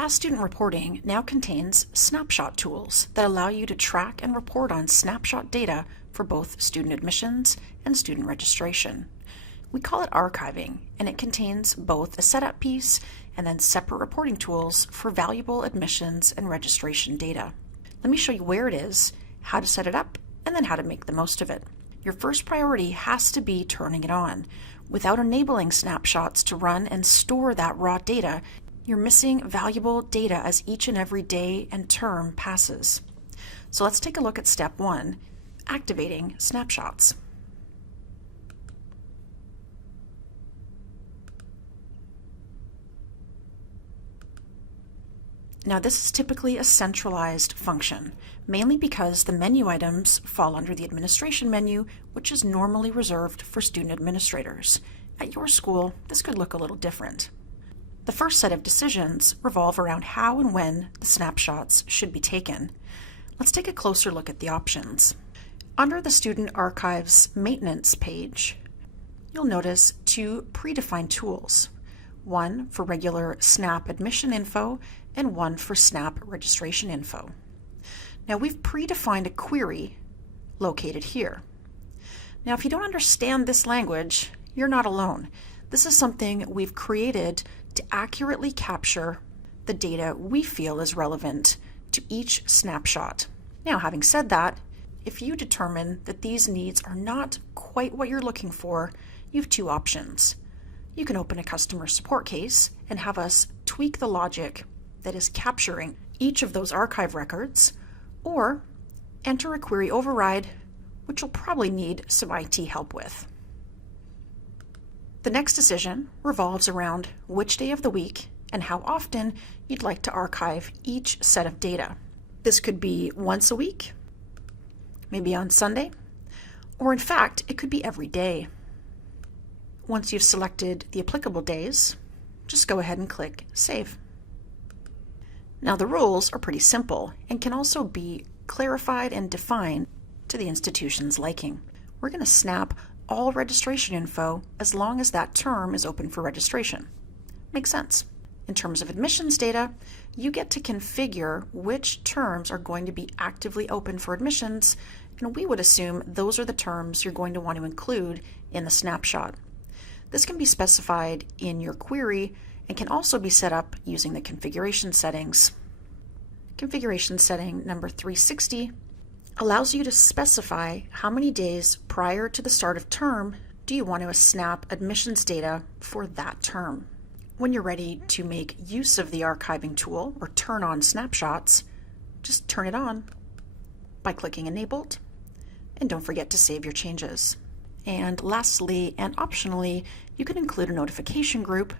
Fast Student Reporting now contains snapshot tools that allow you to track and report on snapshot data for both student admissions and student registration. We call it archiving, and it contains both a setup piece and then separate reporting tools for valuable admissions and registration data. Let me show you where it is, how to set it up, and then how to make the most of it. Your first priority has to be turning it on. Without enabling snapshots to run and store that raw data, you're missing valuable data as each and every day and term passes. So let's take a look at step 1, activating snapshots. Now this is typically a centralized function, mainly because the menu items fall under the administration menu, which is normally reserved for student administrators. At your school, this could look a little different. The first set of decisions revolve around how and when the snapshots should be taken. Let's take a closer look at the options. Under the Student Archives Maintenance page, you'll notice 2 predefined tools, one for regular SNAP admission info and one for SNAP registration info. Now we've predefined a query located here. Now if you don't understand this language, you're not alone. This is something we've created to accurately capture the data we feel is relevant to each snapshot. Now, having said that, if you determine that these needs are not quite what you're looking for, you have 2 options. You can open a customer support case and have us tweak the logic that is capturing each of those archive records, or enter a query override, which you'll probably need some IT help with. The next decision revolves around which day of the week and how often you'd like to archive each set of data. This could be once a week, maybe on Sunday, or in fact, it could be every day. Once you've selected the applicable days, just go ahead and click Save. Now the rules are pretty simple and can also be clarified and defined to the institution's liking. We're going to snap all registration info as long as that term is open for registration. Makes sense. In terms of admissions data, you get to configure which terms are going to be actively open for admissions, and we would assume those are the terms you're going to want to include in the snapshot. This can be specified in your query and can also be set up using the configuration settings. Configuration setting number 360 allows you to specify how many days prior to the start of term do you want to snap admissions data for that term. When you're ready to make use of the archiving tool or turn on snapshots, just turn it on by clicking Enabled, and don't forget to save your changes. And lastly and optionally, you can include a notification group,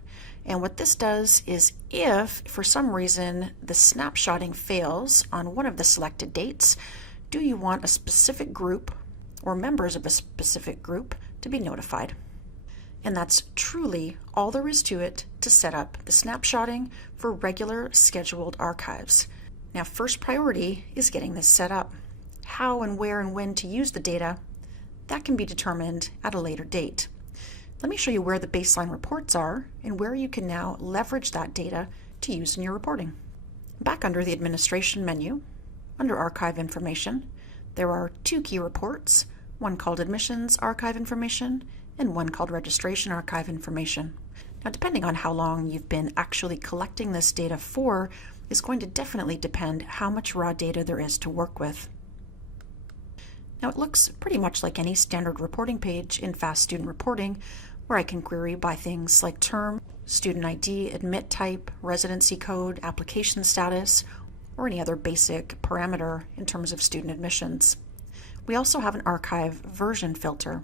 and what this does is if for some reason the snapshotting fails on one of the selected dates, do you want a specific group or members of a specific group to be notified? And that's truly all there is to it to set up the snapshotting for regular scheduled archives. Now, first priority is getting this set up. How and where and when to use the data, that can be determined at a later date. Let me show you where the baseline reports are and where you can now leverage that data to use in your reporting. Back under the administration menu, under Archive Information, there are 2 key reports, one called Admissions Archive Information and one called Registration Archive Information. Now, depending on how long you've been actually collecting this data for, is going to definitely depend how much raw data there is to work with. Now, it looks pretty much like any standard reporting page in Fast Student Reporting, where I can query by things like term, student ID, admit type, residency code, application status, or any other basic parameter in terms of student admissions. We also have an archive version filter.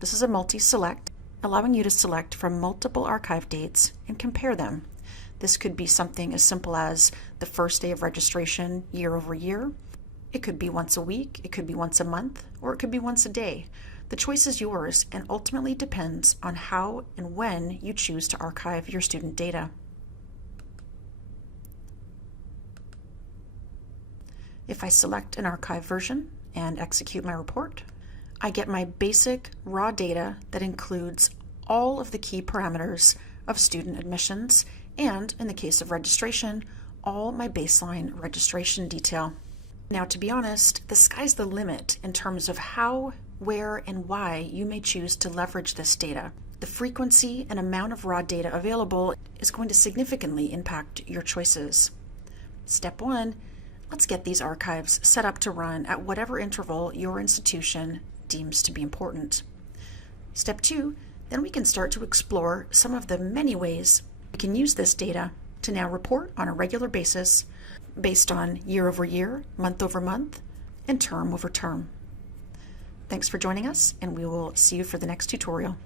This is a multi-select, allowing you to select from multiple archive dates and compare them. This could be something as simple as the first day of registration year over year. It could be once a week, it could be once a month, or it could be once a day. The choice is yours and ultimately depends on how and when you choose to archive your student data. If I select an archive version and execute my report, I get my basic raw data that includes all of the key parameters of student admissions and, in the case of registration, all my baseline registration detail. Now, to be honest, the sky's the limit in terms of how, where, and why you may choose to leverage this data. The frequency and amount of raw data available is going to significantly impact your choices. Step 1, let's get these archives set up to run at whatever interval your institution deems to be important. Step 2, then we can start to explore some of the many ways we can use this data to now report on a regular basis based on year over year, month over month, and term over term. Thanks for joining us, and we will see you for the next tutorial.